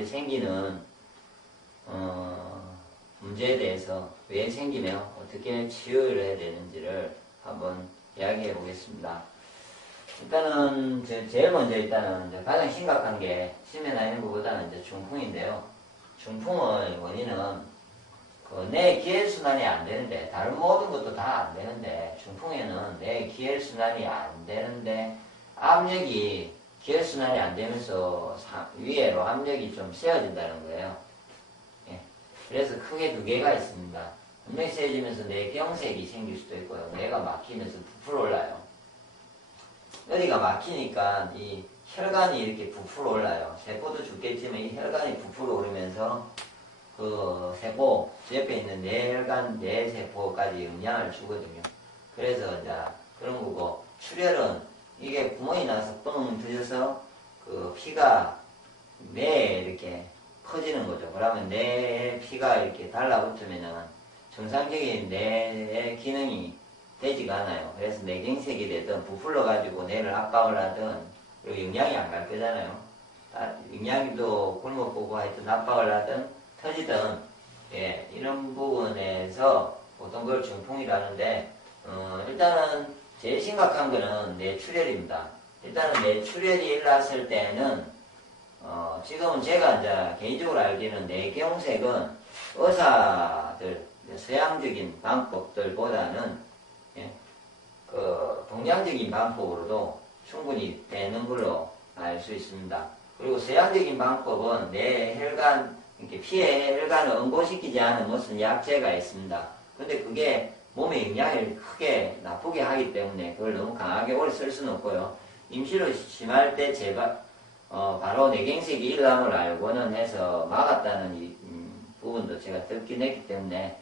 사람들이 생기는 어, 문제에 대해서 왜 생기며 어떻게 치유를 해야 되는지를 한번 이야기해 보겠습니다. 일단은 제- 제일 먼저 일단은 가장 심각한 게 치매 나 이런 것보다는 이제 중풍인데요. 중풍의 원인은 그 내 기혈순환이 안 되는데 다른 모든 것도 다 안 되는데 중풍에는 내 기혈순환이 안 되는데 압력이 기혈순환이 안 되면서 사- 위에로 압력이 좀 세워진다는 거예요. 예. 그래서 크게 두 개가 있습니다. 압력이 세워지면서 뇌경색이 생길 수도 있고요. 뇌가 막히면서 부풀어 올라요. 어디가 막히니까 이 혈관이 이렇게 부풀어 올라요. 세포도 죽겠지만 이 혈관이 부풀어 오르면서 그 세포, 옆에 있는 뇌혈관, 뇌세포까지 영향을 주거든요. 그래서 이제 그런 거고, 출혈은 이게 구멍이 나서 뻥 터져서 그 피가 뇌에 이렇게 퍼지는 거죠. 그러면 뇌에 피가 이렇게 달라붙으면은 정상적인 뇌의 기능이 되지가 않아요. 그래서 뇌경색이 되든 부풀러 가지고 뇌를 압박을 하든 그리고 영양이 안 갈 거잖아요. 아, 영양도 굶어 보고 하여튼 압박을 하든 터지든 예, 이런 부분에서 보통 그걸 중풍이라는데 어, 일단은 제일 심각한 거는 뇌출혈입니다. 일단은 뇌출혈이 일어났을 때는 어, 지금은 제가 이제 개인적으로 알기는 뇌경색은 의사들 서양적인 방법들보다는 예, 그 동양적인 방법으로도 충분히 되는 걸로 알 수 있습니다. 그리고 서양적인 방법은 내 혈관 이렇게 피에 혈관을 응고시키지 않은 무슨 약제가 있습니다. 근데 그게 몸에 영향을 크게 나쁘게 하기 때문에 그걸 너무 강하게 오래 쓸 수는 없고요. 임시로 심할 때 제발 어, 바로 뇌경색이 일어남을 알고는 해서 막았다는 이, 음, 부분도 제가 듣긴 했기 때문에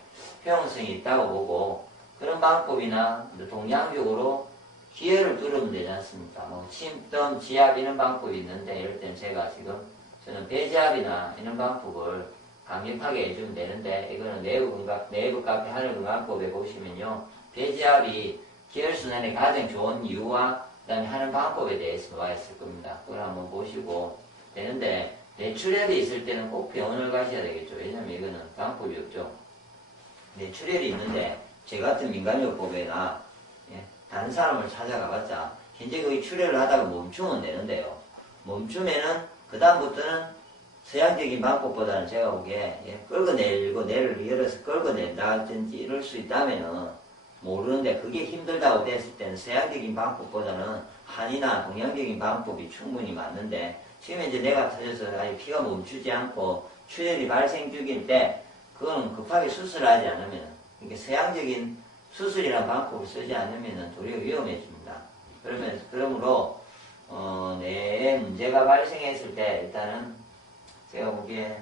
효용성이 있다고 보고 그런 방법이나 동양적으로 기회를 뚫으면 되지 않습니까? 뭐 침점, 지압 이런 방법이 있는데 이럴 땐 제가 지금 저는 배지압이나 이런 방법을 강력하게 해주면 되는데 이거는 내부 건강, 내부 카페 하늘 건강법에 보시면요 배지압이 기혈순환에 가장 좋은 이유와 그 다음에 하는 방법에 대해서 나와 있을 겁니다. 그걸 한번 보시고 되는데 뇌출혈이 있을 때는 꼭 병원을 가셔야 되겠죠. 왜냐면 이거는 방법이 없죠. 뇌출혈이 있는데 제 같은 민간요법에나 예, 다른 사람을 찾아가봤자 현재 거의 출혈을 하다가 멈추면 되는데요. 멈추면은 그 다음부터는 서양적인 방법보다는 제가 보기에 예, 끌어내리고 뇌를 열어서 끌어낸다든지 이럴 수 있다면은 모르는데 그게 힘들다고 됐을 때는 서양적인 방법보다는 한이나 동양적인 방법이 충분히 맞는데 지금 이제 내가 터져서 아예 피가 멈추지 않고 출혈이 발생 중일 때 그거는 급하게 수술하지 않으면 이게 서양적인 수술이라는 방법을 쓰지 않으면 도리어 위험해집니다. 그러면 그러므로 어, 뇌에 문제가 발생했을 때 일단은 제가 보기에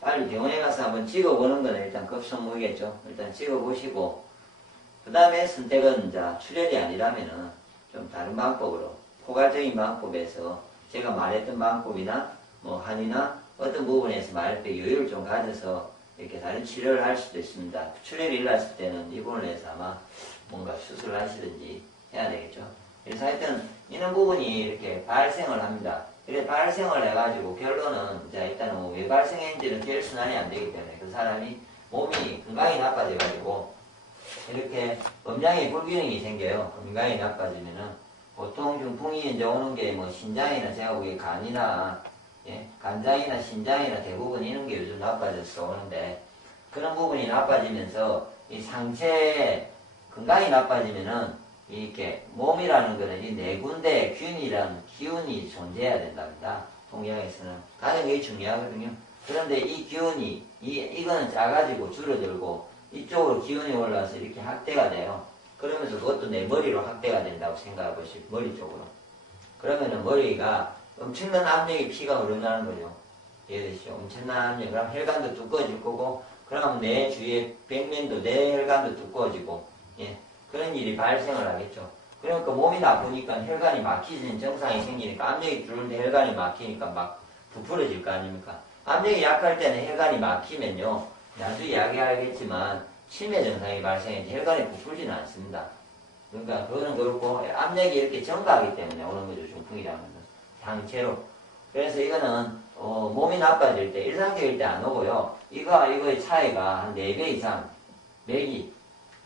빨리 병원에 가서 한번 찍어보는 거는 일단 급선무겠죠. 일단 찍어보시고 그 다음에 선택은 이제 출혈이 아니라면은 좀 다른 방법으로 포괄적인 방법에서 제가 말했던 방법이나 뭐 한이나 어떤 부분에서 말할 때 여유를 좀 가져서 이렇게 다른 치료를 할 수도 있습니다. 출혈이 일어났을 때는 이 부분에서 아마 뭔가 수술을 하시든지 해야 되겠죠. 그래서 하여튼 이런 부분이 이렇게 발생을 합니다. 이렇게 발생을 해가지고 결론은 이제 일단은 뭐왜 발생했는지는 혈순환이 안 되기 때문에 그 사람이 몸이 건강이 나빠져가지고 이렇게 음장에 불균형이 생겨요. 건강이 나빠지면은 보통 중풍이 이제 오는 게 뭐 신장이나 제가 보기에 간이나 예, 간장이나 신장이나 대부분 이런 게 요즘 나빠져서 오는데 그런 부분이 나빠지면서 이 상체에 건강이 나빠지면은 이렇게 몸이라는 거는 이 네 군데 균이라는 기운이 존재해야 된답니다. 동양에서는 가장 이게 중요하거든요. 그런데 이 기운이 이 이거는 작아지고 줄어들고 이쪽으로 기운이 올라와서 이렇게 확대가 돼요. 그러면서 그것도 내 머리로 확대가 된다고 생각해 보시고 머리 쪽으로. 그러면은 머리가 엄청난 압력이 피가 흐르나는 거죠. 이해되시죠? 엄청난 압력. 그럼 혈관도 두꺼워질 거고, 그럼 내 주위에 백면도 내 혈관도 두꺼워지고, 예. 그런 일이 발생을 하겠죠. 그러니까 몸이 나쁘니까 혈관이 막히는 증상이 생기니까 압력이 줄는데 혈관이 막히니까 막 부풀어질 거 아닙니까? 압력이 약할 때는 혈관이 막히면요. 나중에 이야기하겠지만 치매 증상이 발생해서 혈관이 부풀지는 않습니다. 그러니까 그거는 그렇고 압력이 이렇게 증가하기 때문에 오는 거죠. 중풍이라는 것은. 상체로. 그래서 이거는 어, 몸이 나빠질 때, 일상적일 때 안 오고요. 이거와 이거의 차이가 한 4배 이상, 맥이,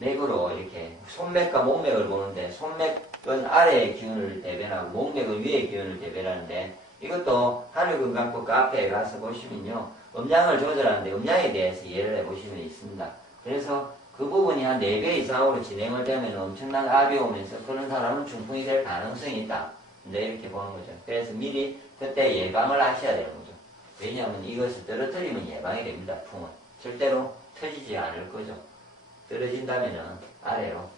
맥으로 이렇게 손맥과 목맥을 보는데, 손맥은 아래의 기운을 대변하고, 목맥은 위의 기운을 대변하는데, 이것도 하늘건강법 카페에 가서 보시면요. 음량을 조절하는데, 음량에 대해서 이해를 해보시면 있습니다. 그래서 그 부분이 한 4배 이상으로 진행을 되면 엄청난 압이 오면서 그런 사람은 중풍이 될 가능성이 있다. 네, 이렇게 보는 거죠. 그래서 미리 그때 예방을 하셔야 되는 거죠. 왜냐하면 이것을 떨어뜨리면 예방이 됩니다. 풍은. 절대로 터지지 않을 거죠. 떨어진다면은 아래로.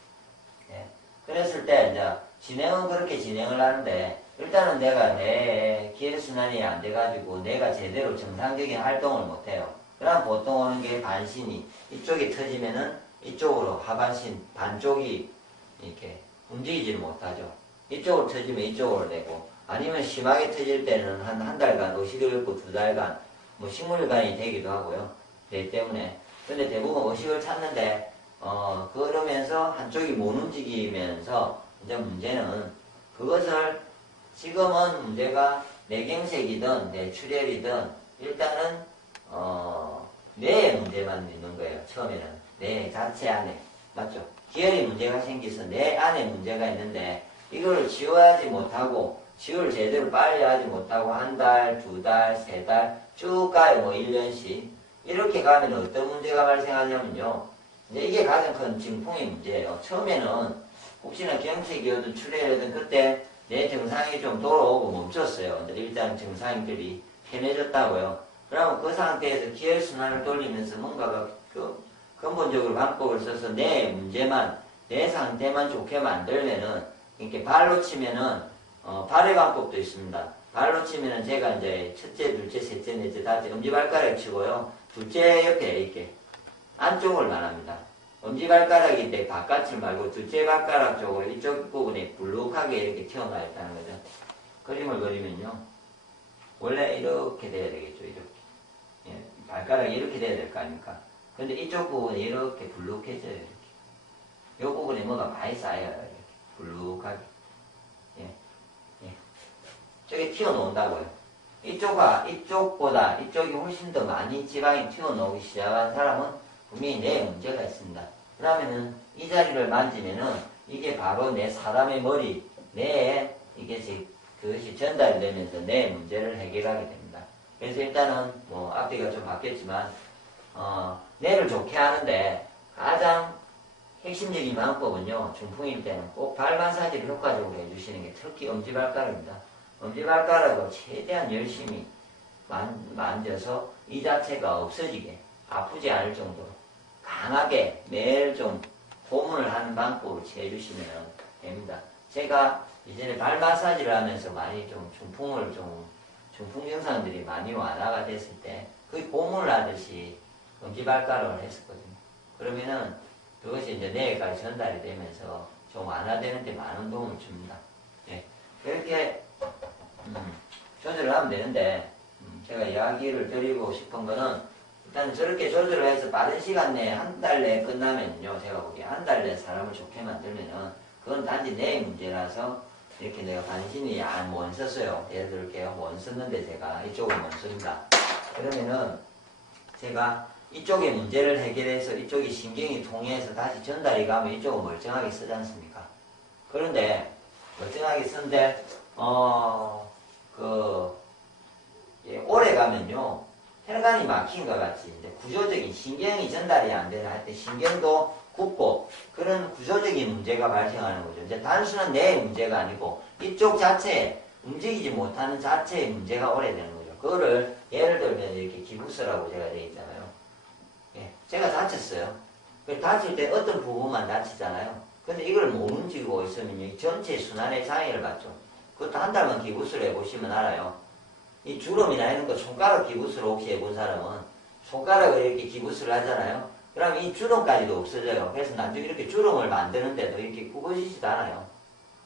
예. 그랬을 때 이제 진행은 그렇게 진행을 하는데 일단은 내가 내 기혈순환이 안 돼가지고 내가 제대로 정상적인 활동을 못해요. 그럼 보통 오는 게 반신이 이쪽이 터지면은 이쪽으로 하반신 반쪽이 이렇게 움직이질 못하죠. 이쪽으로 터지면 이쪽으로 되고 아니면 심하게 터질 때는 한 한 달간 의식을 잃고 두 달간 뭐 식물관이 되기도 하고요. 그 때문에 근데 대부분 의식을 찾는데 어 그러면서 한쪽이 못 움직이면서 이제 문제는 그것을 지금은 문제가 뇌경색이든 뇌출혈이든 일단은 어 뇌의 문제만 있는 거예요. 처음에는 뇌 자체 안에 맞죠? 기혈이 문제가 생겨서 뇌 안에 문제가 있는데 이걸 지워야지 못하고 치유를 제대로 빨리 하지 못하고 한 달, 두 달, 세 달 쭉 가요. 뭐 1년씩. 이렇게 가면 어떤 문제가 발생하냐면요. 이게 가장 큰 증풍의 문제예요. 처음에는 혹시나 경색이어든 출혈이어든 그때 내 증상이 좀 돌아오고 멈췄어요. 일단 증상들이 편해졌다고요. 그러면 그 상태에서 기혈순환을 돌리면서 뭔가가 그 근본적으로 방법을 써서 내 문제만, 내 상태만 좋게 만들면은 이렇게 발로 치면은 어, 발의 방법도 있습니다. 발로 치면은 제가 이제 첫째, 둘째, 셋째, 넷째, 다섯째 엄지발가락 치고요. 둘째 옆에 이렇게 안쪽을 말합니다. 엄지발가락인데 바깥을 말고 둘째 발가락 쪽으로 이쪽 부분에 불룩하게 이렇게 튀어나와 있다는 거죠. 그림을 그리면요. 원래 이렇게 돼야 되겠죠. 이렇게. 예, 발가락이 이렇게 돼야 될 거 아닙니까? 근데 이쪽 부분이 이렇게 불룩해져요. 이렇게. 이 부분에 뭐가 많이 쌓여요. 이렇게. 불룩하게. 예. 예. 저게 튀어나온다고요. 이쪽과 이쪽보다 이쪽이 훨씬 더 많이 지방이 튀어나오기 시작한 사람은 분명히 뇌에 문제가 있습니다. 그러면은 이 자리를 만지면은 이게 바로 내 사람의 머리, 뇌에 이게 지- 그것이 전달이 되면서 뇌 문제를 해결하게 됩니다. 그래서 일단은 뭐 앞뒤가 좀 바뀌었지만 어, 뇌를 좋게 하는데 가장 핵심적인 방법은요, 중풍일 때는 꼭발 마사지를 효과적으로 해주시는 게 특히 엄지발가락입니다. 엄지발가락을 최대한 열심히 만, 만져서 이 자체가 없어지게 아프지 않을 정도로 강하게 매일 좀 고문을 하는 방법을 취해주시면 됩니다. 제가 이전에 발 마사지를 하면서 많이 좀 중풍을 좀, 중풍 증상들이 많이 완화가 됐을 때 거의 고문을 하듯이 엄지발가락을 했었거든요. 그러면은 그것이 이제 뇌에까지 전달이 되면서 좀 완화되는 데 많은 도움을 줍니다. 예. 그렇게, 음, 조절을 하면 되는데, 음, 제가 이야기를 드리고 싶은 거는, 일단 저렇게 조절을 해서 빠른 시간 내에 한 달 내에 끝나면요, 제가 보기에 한 달 내에 사람을 좋게 만들면은, 그건 단지 내 문제라서, 이렇게 내가 관심이 안못 썼어요. 예를 들게요. 못 썼는데 제가 이쪽은 못 씁니다. 그러면은, 제가 이쪽의 문제를 해결해서 이쪽이 신경이 통해서 다시 전달이 가면 이쪽은 멀쩡하게 쓰지 않습니까? 그런데 멀쩡하게 쓰는데 어, 그 예, 오래 가면요 혈관이 막힌 것 같이 이제 구조적인 신경이 전달이 안 되는 할때 신경도 굽고 그런 구조적인 문제가 발생하는 거죠. 이제 단순한 내 문제가 아니고 이쪽 자체에 움직이지 못하는 자체의 문제가 오래되는 거죠. 그거를 예를 들면 이렇게 기부스라고 제가 되어 있잖아요. 예, 제가 다쳤어요. 그 다칠 때 어떤 부분만 다치잖아요. 근데 이걸 못 움직이고 있으면 이 전체 순환의 장애를 받죠. 그것도 한 달만 기부스를 해보시면 알아요. 이 주름이나 이런 거 손가락 기부스를 혹시 해본 사람은 손가락을 이렇게 기부스를 하잖아요. 그러면 이 주름까지도 없어져요. 그래서 나중에 이렇게 주름을 만드는데도 이렇게 굽어지지도 않아요.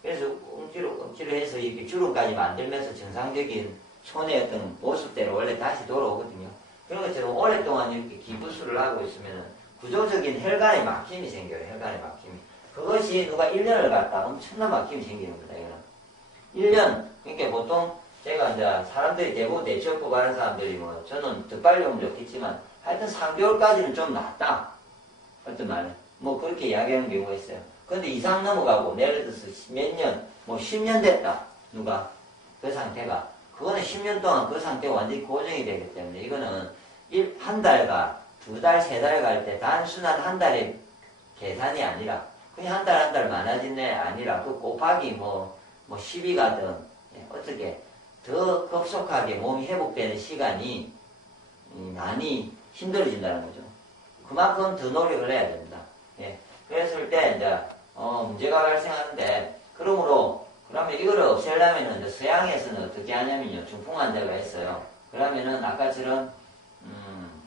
그래서 억지로, 억지로 해서 이렇게 주름까지 만들면서 정상적인 손의 어떤 모습대로 원래 다시 돌아오거든요. 그런 것처럼 오랫동안 이렇게 기부스를 하고 있으면 구조적인 혈관에 막힘이 생겨요. 혈관에 막힘이. 그것이 누가 1년을 갖다 엄청난 막힘이 생기는 거다. 이거는. 1년, 그러니까 보통 제가 이제 사람들이 대부분 대처법 하는 사람들이 뭐 저는 오면 좋겠지만 하여튼 3개월까지는 좀 낫다. 어떤 말은 뭐 그렇게 이야기하는 경우가 있어요. 근데 이상 넘어가고 예를 들어서 몇 년, 뭐 10년 됐다. 누가 그 상태가 그거는 10년 동안 그 상태가 완전히 고정이 되기 때문에 이거는 일, 한 달과 두 달, 세 달 갈 때 단순한 한 달의 계산이 아니라 그냥 한 달 한 달 많아진 애 아니라 그 곱하기 뭐, 뭐 10이 가든 예, 어떻게 더 급속하게 몸이 회복되는 시간이 음, 많이 힘들어진다는 거죠. 그만큼 더 노력을 해야 됩니다. 예. 그랬을 때 이제 어, 문제가 발생하는데 그러므로 그러면 이거를 없애려면 이제 서양에서는 어떻게 하냐면요 중풍 환자가 있어요. 그러면은 아까처럼 음,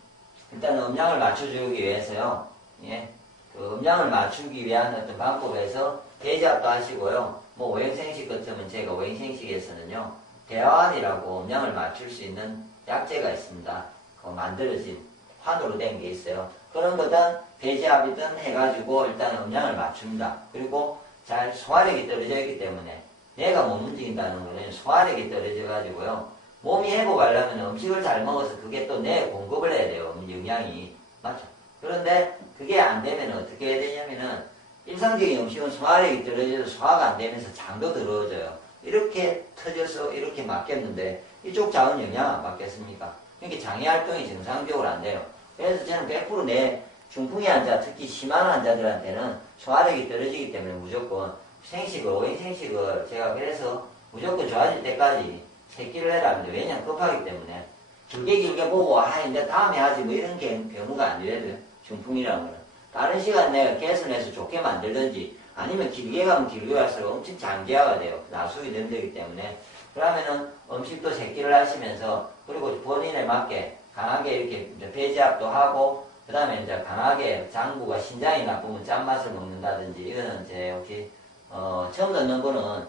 일단 음량을 맞춰주기 위해서요. 예. 그 음량을 맞추기 위한 어떤 방법에서 대잡도 하시고요. 뭐 오행생식 같으면 제가 오행생식에서는요. 대화환이라고 음량을 맞출 수 있는 약재가 있습니다. 그 만들어진 환으로 된 게 있어요. 그런 거든 배지압이든 해가지고 일단 음량을 맞춥니다. 그리고 잘 소화력이 떨어져 있기 때문에 내가 못 움직인다는 거는 소화력이 떨어져 가지고요. 몸이 회복하려면 음식을 잘 먹어서 그게 또내 공급을 해야 돼요. 영양이. 맞죠? 그런데 그게 안 되면 어떻게 해야 되냐면은 일상적인 음식은 소화력이 떨어져서 소화가 안 되면서 장도 더러워져요. 이렇게 터져서 이렇게 맞겠는데 이쪽 장은 영향 안 받겠습니까? 그러니까 장의 활동이 정상적으로 안 돼요. 그래서 저는 100%내 중풍의 환자, 특히 심한 환자들한테는 소화력이 떨어지기 때문에 무조건 생식을, 오인 생식을 제가 그래서 무조건 좋아질 때까지 새끼를 해라는데 왜냐면 급하기 때문에 길게 길게 보고 아 이제 다음에 하지 뭐 이런 게 경우가 아니래도 중풍이라는 거는 다른 시간 내가 개선해서 좋게 만들든지 아니면 길게 가면 길게 갈수록 엄청 장기화가 돼요. 나수이 된다기 때문에 그러면은 음식도 새끼를 하시면서 그리고 본인에 맞게 강하게 이렇게 배지압도 하고 그 다음에 이제 강하게 장구가 신장이 나쁘면 짠맛을 먹는다든지 이거는 이제 혹시 어 처음 듣는 거는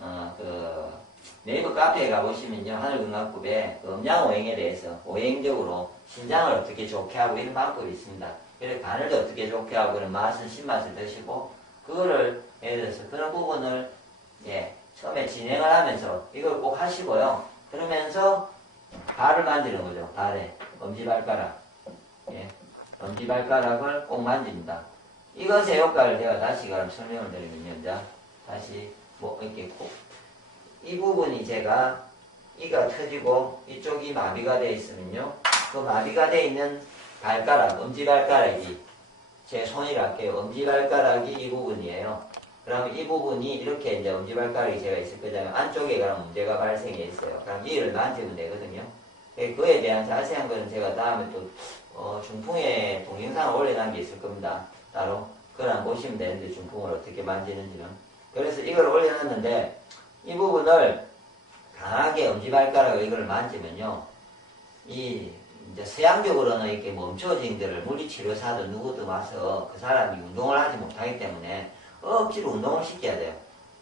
어 그 네이버 카페에 가보시면요 하늘건강법에 그 음양 오행에 대해서 오행적으로 신장을 어떻게 좋게 하고 이런 방법이 있습니다. 그래서 간을 어떻게 좋게 하고 그런 맛은 신맛을 드시고 그거를 예를 들어서 그런 부분을 예 처음에 진행을 하면서 이걸 꼭 하시고요. 그러면서 발을 만지는 거죠. 발에 엄지발가락 예 엄지발가락을 꼭 만집니다. 이것의 효과를 제가 다시 그럼 설명을 드리면요. 자, 다시 뭐 이렇게 꼭 이 부분이 제가 이가 터지고 이쪽이 마비가 되어 있으면요. 그 마비가 되어 있는 발가락, 엄지발가락이 제 손이라 할게요. 엄지발가락이 이 부분이에요. 그러면 이 부분이 이렇게 이제 엄지발가락이 제가 있을 거잖아요. 안쪽에 그럼 문제가 발생해 있어요. 그럼 이를 만지면 되거든요. 예, 그에 대한 자세한 거는 제가 다음에 또 어, 중풍에 동영상을 올려놓은 게 있을 겁니다. 따로 안 보시면 되는데 중풍을 어떻게 만지는지는 그래서 이걸 올려놨는데 이 부분을 강하게 엄지발가락으로 이걸 만지면요 이 이제 서양적으로는 이렇게 멈춰진 데를 물리치료사도 누구도 와서 그 사람이 운동을 하지 못하기 때문에 억지로 운동을 시켜야 돼요.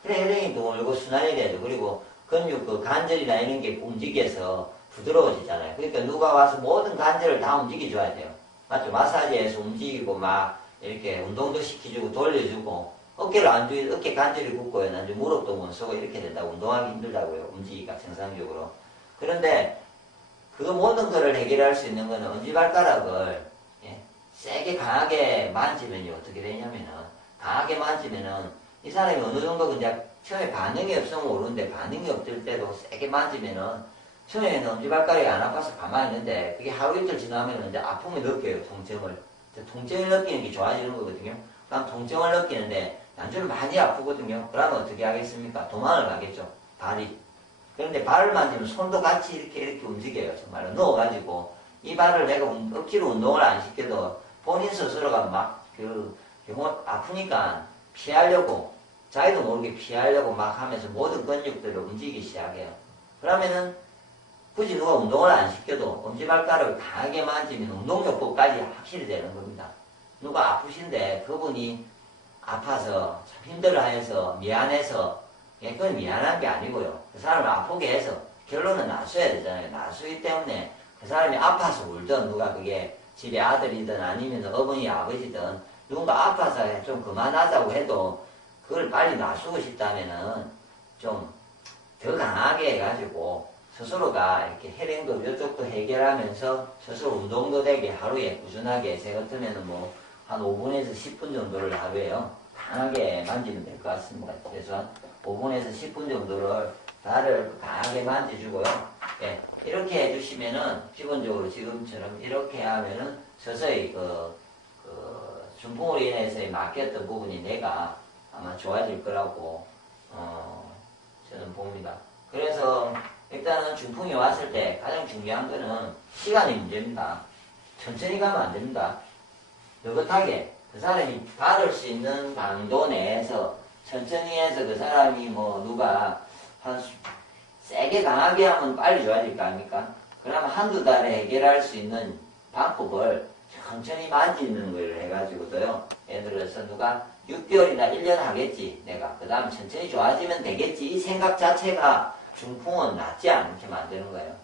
그래 혈행이 돌고 순환이 되죠. 그리고 근육 그 관절이나 이런 게 움직여서 부드러워지잖아요. 그러니까 누가 와서 모든 관절을 다 움직여줘야 돼요. 맞죠? 마사지에서 움직이고 막 이렇게 운동도 시켜주고 돌려주고 어깨를 안 두, 어깨 관절이 굳고요. 나중에 무릎도 못 서고 이렇게 된다고 운동하기 힘들다고요. 움직이기가 정상적으로. 그런데 그 모든 것을 해결할 수 있는 거는 엄지발가락을 예, 세게 강하게 만지면요. 어떻게 되냐면은 강하게 만지면은 이 사람이 어느 정도 그냥 처음에 반응이 없으면 모르는데 반응이 없을 때도 세게 만지면은 처음에는 엄지발가락이 안 아파서 가만히 있는데 그게 하루 이틀 지나면 이제 아픔을 느껴요. 통증을. 통증을 느끼는 게 좋아지는 거거든요. 그럼 통증을 느끼는데 난주는 많이 아프거든요. 그러면 어떻게 하겠습니까? 도망을 가겠죠. 발이. 그런데 발을 만지면 손도 같이 이렇게 이렇게 움직여요. 정말로 넣어가지고 이 발을 내가 억지로 운동을 안 시켜도 본인 스스로가 막그 아프니까 피하려고 자기도 모르게 피하려고 막 하면서 모든 근육들을 움직이기 시작해요. 그러면은 굳이 누가 운동을 안 시켜도 엄지발가락을 강하게 만지면 운동요법까지 확실히 되는 겁니다. 누가 아프신데 그분이 아파서 참 힘들어해서 미안해서 예, 그건 미안한 게 아니고요. 그 사람을 아프게 해서 결론은 낫어야 되잖아요. 낫수기 때문에 그 사람이 아파서 울든 누가 그게 집에 아들이든 아니면 어머니 아버지든 누군가 아파서 좀 그만하자고 해도 그걸 빨리 놔주고 싶다면은 좀 더 강하게 해가지고 스스로가 이렇게 해랭도 이쪽도 해결하면서 스스로 운동도 되게 하루에 꾸준하게 제 같으면은 뭐 한 5분에서 10분 정도를 하루에요. 강하게 만지면 될 것 같습니다. 최소한 5분에서 10분 정도를 발을 강하게 만져주고요. 예, 이렇게 해주시면은 기본적으로 지금처럼 이렇게 하면은 서서히 그, 그 중풍으로 인해서 막혔던 부분이 내가 아마 좋아질 거라고 어, 저는 봅니다. 그래서 일단은 중풍이 왔을 때 가장 중요한 거는 시간이 문제입니다. 천천히 가면 안 됩니다. 느긋하게 그 사람이 받을 수 있는 강도 내에서 천천히 해서 그 사람이 뭐 누가 한 수- 세게 강하게 하면 빨리 좋아질 거 아닙니까? 그러면 한두 달에 해결할 수 있는 방법을 천천히 만지는 걸 해가지고도요. 예를 들어서 누가 6개월이나 1년 하겠지. 내가. 그 다음 천천히 좋아지면 되겠지. 이 생각 자체가 중풍은 낫지 않게 만드는 거예요.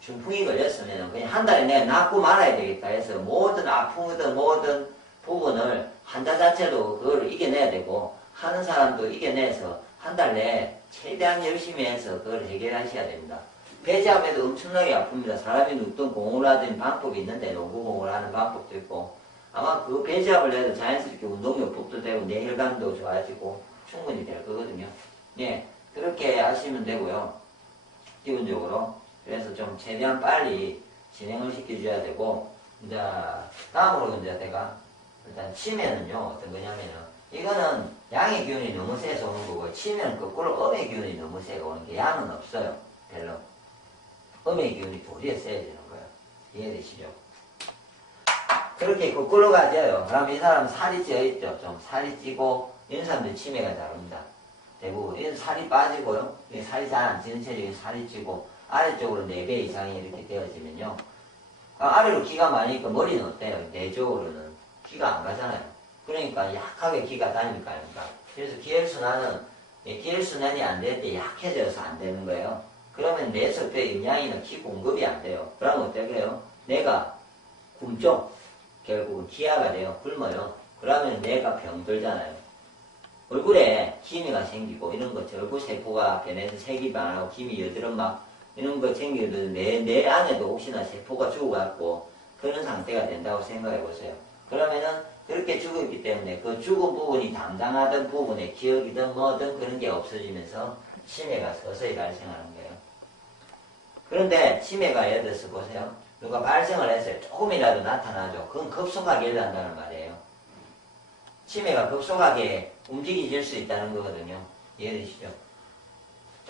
중풍이 걸렸으면 그냥 한 달에 내가 낫고 말아야 되겠다 해서 모든 아픔이든 모든 부분을 환자 자체도 그걸 이겨내야 되고 하는 사람도 이겨내서 한 달 내에 최대한 열심히 해서 그걸 해결하셔야 됩니다. 배제하면도 엄청나게 아픕니다. 사람이 눕든 공을 하든 방법이 있는데 농구공을 하는 방법도 있고 아마 그 배제압을 해도 자연스럽게 운동요법도 되고 뇌혈관도 좋아지고 충분히 될 거거든요. 예, 그렇게 하시면 되고요. 기본적으로 그래서 좀 최대한 빨리 진행을 시켜줘야 되고 이제 다음으로 이제 내가 일단 치매는요 어떤 거냐면은 이거는 양의 기운이 너무 세서 오는 거고 치매는 거꾸로 음의 기운이 너무 세가 오는 게 양은 없어요. 별로. 음의 기운이 도리에 세야 되는 거예요. 이해되시죠? 그렇게 거꾸로 가져요. 그럼 이 사람 살이 찌어 있죠. 좀 살이 찌고 이런 사람들 치매가 잘 옵니다. 대부분 이런 살이 빠지고요. 이 살이 잘 안 찌는 체중이 살이 찌고 아래쪽으로 4배 이상이 이렇게 되어지면요. 아, 아래로 기가 많으니까 머리는 어때요? 내쪽으로는 기가 안 가잖아요. 그러니까 약하게 기가 거 아닙니까? 그래서 기혈순환은 예, 기혈순환이 안 될 때 약해져서 안 되는 거예요. 그러면 내 속에 영양이나 기 공급이 안 돼요. 그러면 어떻게 해요? 내가 굶죠? 결국은 기아가 돼요. 굶어요. 그러면 내가 병들잖아요. 얼굴에 기미가 생기고 이런 거 얼굴 세포가 변해서 색이 변하고 기미 여드름 막 이런 거 챙겨도 내, 내 안에도 혹시나 세포가 죽어갖고 그런 상태가 된다고 생각해 보세요. 그러면은 그렇게 죽었기 때문에 그 죽은 부분이 담당하던 부분에 기억이든 뭐든 그런 게 없어지면서 치매가 서서히 발생하는 거예요. 그런데 치매가 예를 들어서 보세요. 누가 발생을 했어요. 조금이라도 나타나죠. 그건 급속하게 일어난다는 말이에요. 치매가 급속하게 움직여질 수 있다는 거거든요. 이해되시죠?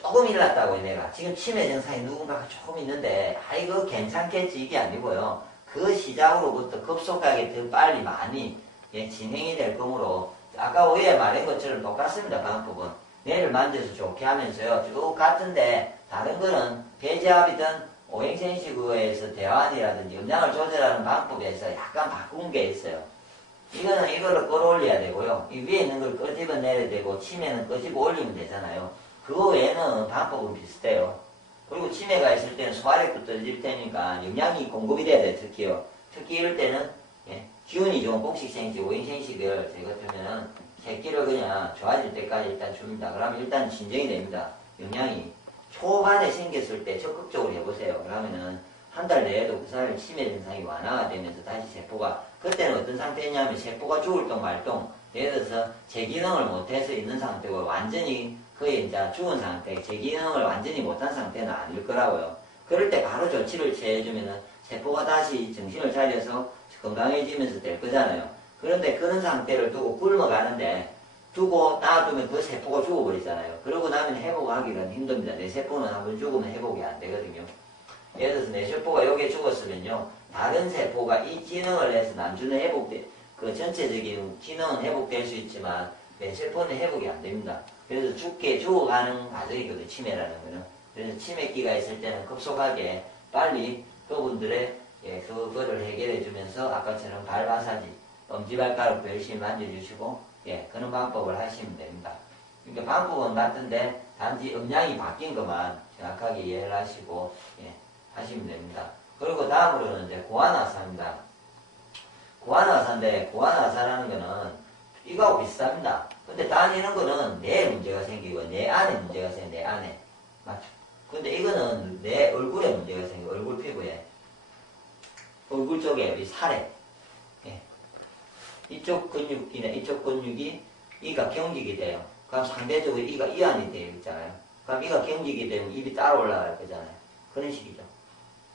조금 일났다고 내가 지금 치매 증상이 누군가가 조금 있는데 아 이거 괜찮겠지 이게 아니고요 그 시작으로부터 급속하게 더 빨리 많이 예, 진행이 될 거므로 아까 위에 말한 것처럼 똑같습니다 방법은. 뇌를 만져서 좋게 하면서요. 쭉 같은데 다른 거는 배제압이든 오행생식에서 대환이라든지 음량을 조절하는 방법에서 약간 바꾼 게 있어요. 이거는 이거를 끌어올려야 되고요. 이 위에 있는 걸 끄집어 내야 되고 치매는 끄집어 올리면 되잖아요. 그거 외에는 방법은 비슷해요. 그리고 치매가 있을 때는 소화력도 떨어질 테니까 영양이 공급이 돼야 돼요, 특히요. 특히 이럴 때는, 예, 기운이 좋은 복식생식, 오인생식을 제가 주면은 새끼를 그냥 좋아질 때까지 일단 줍니다. 그러면 일단 진정이 됩니다. 영양이. 초반에 생겼을 때 적극적으로 해보세요. 그러면은 한 달 내에도 그 사람의 치매 증상이 완화가 되면서 다시 세포가, 그때는 어떤 상태냐면 세포가 죽을 동 말동, 예를 들어서 제기능을 못해서 있는 상태고 완전히 거의 이제 죽은 상태, 제기능을 완전히 못한 상태는 아닐 거라고요. 그럴 때 바로 조치를 취해주면은 세포가 다시 정신을 차려서 건강해지면서 될 거잖아요. 그런데 그런 상태를 두고 굶어가는데 두고 놔두면 그 세포가 죽어버리잖아요. 그러고 나면 회복하기는 힘듭니다. 내 세포는 한번 죽으면 회복이 안 되거든요. 예를 들어서 내 세포가 여기에 죽었으면요. 다른 세포가 이 기능을 해서 남주는 회복돼, 그 전체적인 기능은 회복될 수 있지만 내 세포는 회복이 안 됩니다. 그래서 죽게 죽어가는 과정이거든요. 치매라는 거는. 그래서 치매기가 있을 때는 급속하게 빨리 그분들의 예, 그거를 해결해 주면서 아까처럼 발 마사지, 엄지발가락도 열심히 만져주시고 예, 그런 방법을 하시면 됩니다. 그러니까 방법은 맞던데 단지 음량이 바뀐 것만 정확하게 이해를 하시고 예, 하시면 됩니다. 그리고 다음으로는 이제 고안화사입니다. 고안화사인데 고안화사라는 거는 이거하고 비슷합니다. 근데 다니는 거는 내 문제가 생기고 내 안에 문제가 생겨 내 안에 맞죠? 근데 이거는 내 얼굴에 문제가 생겨. 얼굴 쪽에, 살에. 예. 이쪽 근육이나 이쪽 근육이 이가 경직이 돼요. 그럼 상대적으로 이가 이완이 되어 있잖아요. 그럼 이가 경직이 되면 입이 따라 올라갈 거잖아요. 그런 식이죠.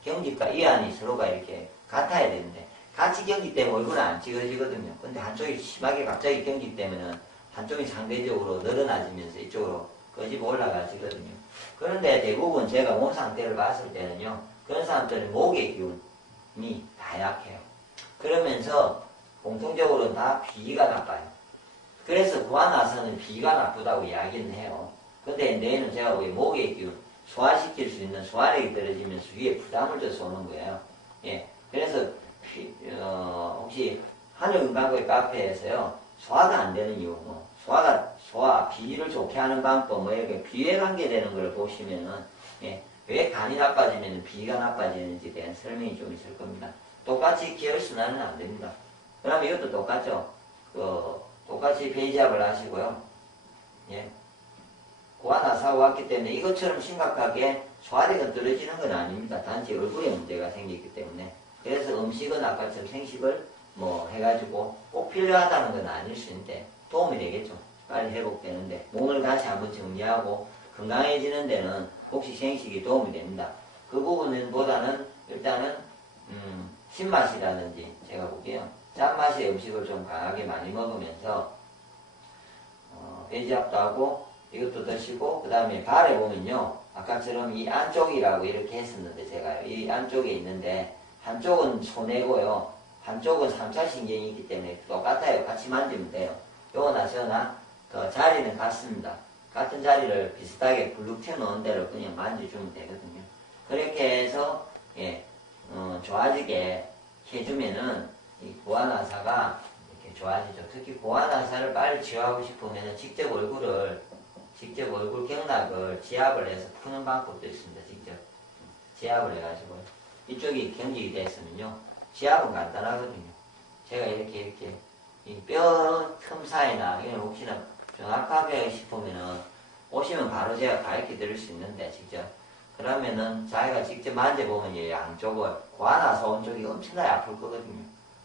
경직과 이완이 서로가 이렇게 같아야 되는데, 같이 경직되면 얼굴은 안 찍어지거든요. 근데 한쪽이 심하게 갑자기 경직되면은 한쪽이 상대적으로 늘어나지면서 이쪽으로 끄집어 올라가지거든요. 그런데 대부분 제가 몸 상태를 봤을 때는요, 그런 사람들은 목의 기운 이다 약해요. 그러면서 공통적으로 다 비위가 나빠요. 그래서 구안아선은 비위가 나쁘다고 이야기는 해요. 근데 뇌는 제가 왜 목의 기운, 소화시킬 수 있는 소화력이 떨어지면서 위에 부담을 줘서 오는 거예요. 예. 그래서 피- 어, 혹시 한일건강고의 카페에서요, 소화가 안 되는 이유, 뭐, 소화가, 소화, 비위를 좋게 하는 방법, 뭐, 이렇게 비위에 관계되는 걸 보시면은, 예, 왜 간이 나빠지면 비위가 나빠지는지에 대한 설명이 좀 있을 겁니다. 똑같이 기혈순환은 안 됩니다. 그럼 이것도 똑같죠. 그, 똑같이 베이지압을 하시고요. 예. 고아나사가 왔기 때문에 이것처럼 심각하게 소화력은 떨어지는 건 아닙니다. 단지 얼굴에 문제가 생기기 때문에. 그래서 음식은 아까처럼 생식을 뭐 해가지고 꼭 필요하다는 건 아닐 수 있는데 도움이 되겠죠. 빨리 회복되는데 몸을 다시 한번 정리하고 건강해지는 데는 혹시 생식이 도움이 됩니다. 그 부분은 보다는 일단은 음, 신맛이라든지 제가 볼게요. 짠맛의 음식을 좀 강하게 많이 먹으면서 어, 배지압도 하고 이것도 드시고 그 다음에 발에 보면요. 아까처럼 이 안쪽이라고 이렇게 했었는데 제가요. 이 안쪽에 있는데 한쪽은 손해고요. 한쪽은 3차 신경이 있기 때문에 똑같아요. 같이 만지면 돼요. 요거나 저나 그 자리는 같습니다 같은 자리를 비슷하게 블룩 튀어놓은 대로 그냥 만져주면 되거든요 그렇게 해서 예, 어, 좋아지게 해주면은 이 고아나사가 이렇게 좋아지죠 특히 고아나사를 빨리 치유하고 싶으면 직접 얼굴을 직접 얼굴 경락을 지압을 해서 푸는 방법도 있습니다. 직접 지압을 해가지고 이쪽이 경직이 됐으면요 지압은 간단하거든요. 제가 이렇게 이렇게 이뼈틈 사이나 혹시나 정확하게 싶으면은 오시면 바로 제가 가르쳐 드릴 수 있는데 직접 그러면은 자기가 직접 만져보면 이 양쪽을 고아나서 온 쪽이 엄청나게 아플 거거든요.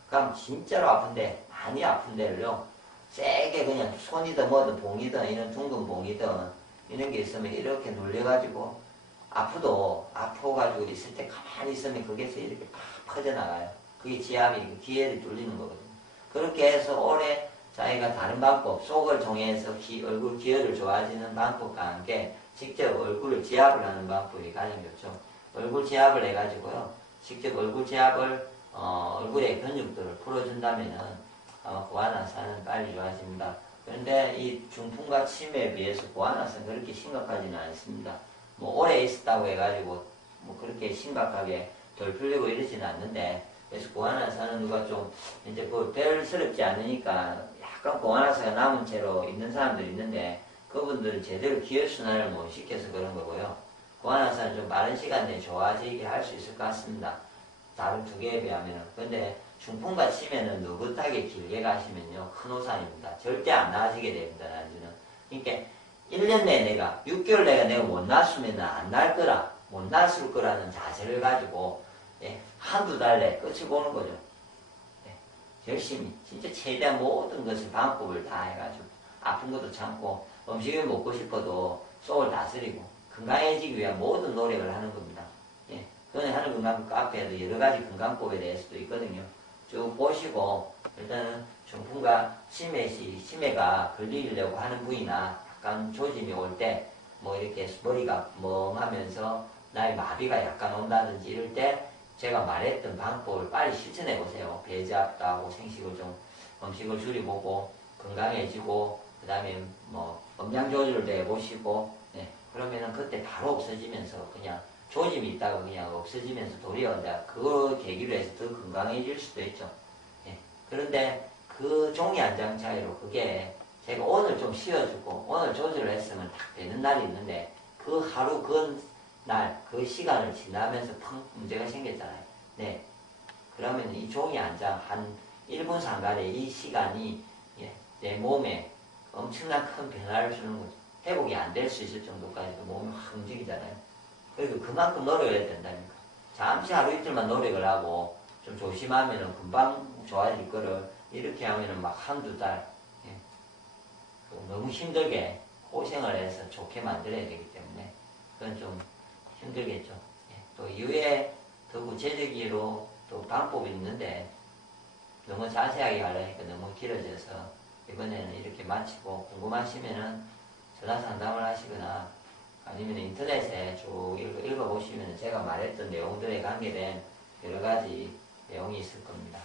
그럼 진짜로 아픈데 많이 아픈 데를요 세게 그냥 손이든 뭐든 봉이든 이런 둥근 봉이든 이런 게 있으면 이렇게 눌려가지고 아프도 아파가지고 있을 때 가만히 있으면 거기서 이렇게 팍 퍼져나가요. 그게 지압이 기회를 뚫리는 거거든요. 그렇게 해서 오래 자기가 다른 방법 속을 통해서 기- 얼굴 기혈을 좋아지는 방법과 함께 직접 얼굴을 지압을 하는 방법이 가장 좋죠. 얼굴 지압을 해가지고요. 직접 얼굴 지압을 어, 얼굴의 근육들을 풀어준다면은 아마 고아나사는 빨리 좋아집니다. 그런데 이 중풍과 치매에 비해서 고아나사는 그렇게 심각하지는 않습니다. 뭐 오래 있었다고 해가지고 뭐 그렇게 심각하게 덜 풀리고 이러지는 않는데 그래서 고아나사는 누가 좀 이제 그 별스럽지 않으니까 약간 고아나사가 남은 채로 있는 사람들이 있는데 그분들은 제대로 기혈순환을 못 시켜서 그런 거고요. 고아나사는 좀 빠른 시간 내에 좋아지게 할 수 있을 것 같습니다. 다른 두 개에 비하면은. 근데 중풍과 치매는 느긋하게 길게 가시면요. 큰 오산입니다. 절대 안 나아지게 됩니다. 나중에는. 그러니까 1년 내에 내가 6개월 내가 내가 못 났으면 안 날 거라 못 났을 거라는 자세를 가지고 예, 한두 달 내에 끝이 보는 거죠. 예, 열심히 진짜 최대한 모든 것을 방법을 다 해가지고 아픈 것도 참고 음식을 먹고 싶어도 속을 다스리고 건강해지기 위한 모든 노력을 하는 겁니다. 예, 그는 하는 건강 카페에도 여러 가지 건강법에 대해서도 있거든요. 쭉 보시고 일단은 중풍과 치매 시 치매가 걸리려고 하는 부위나 약간 조짐이 올 때 뭐 이렇게 머리가 멍하면서 나의 마비가 약간 온다든지 이럴 때 제가 말했던 방법을 빨리 실천해 보세요. 배제압도 하고 생식을 좀 음식을 줄여보고 건강해지고 그 다음에 뭐 음량 조절도 해보시고 네, 그러면은 그때 바로 없어지면서 그냥 조짐이 있다가 그냥 없어지면서 도리어 이제 그 계기로 해서 더 건강해질 수도 있죠. 예. 그런데 그 종이 한 장 차이로 그게 제가 오늘 좀 쉬어주고 오늘 조절을 했으면 딱 되는 날이 있는데 그 하루 그 날, 그 시간을 지나면서 펑 문제가 생겼잖아요. 네. 그러면 이 종이 한 장, 한 1분 상간에 이 시간이 예, 내 몸에 엄청난 큰 변화를 주는 거죠. 회복이 안 될 수 있을 정도까지 몸이 확 움직이잖아요. 그리고 그만큼 노력을 해야 된다니까. 잠시 하루 이틀만 노력을 하고 좀 조심하면은 금방 좋아질 거를 이렇게 하면은 막 한두 달, 예. 그 너무 힘들게 고생을 해서 좋게 만들어야 되기 때문에 그건 좀 힘들겠죠. 예. 또 이후에 더 구체적으로 또 방법이 있는데 너무 자세하게 하려니까 너무 길어져서 이번에는 이렇게 마치고 궁금하시면은 전화 상담을 하시거나 아니면 인터넷에 쭉 읽어, 읽어보시면 제가 말했던 내용들에 관계된 여러 가지 내용이 있을 겁니다.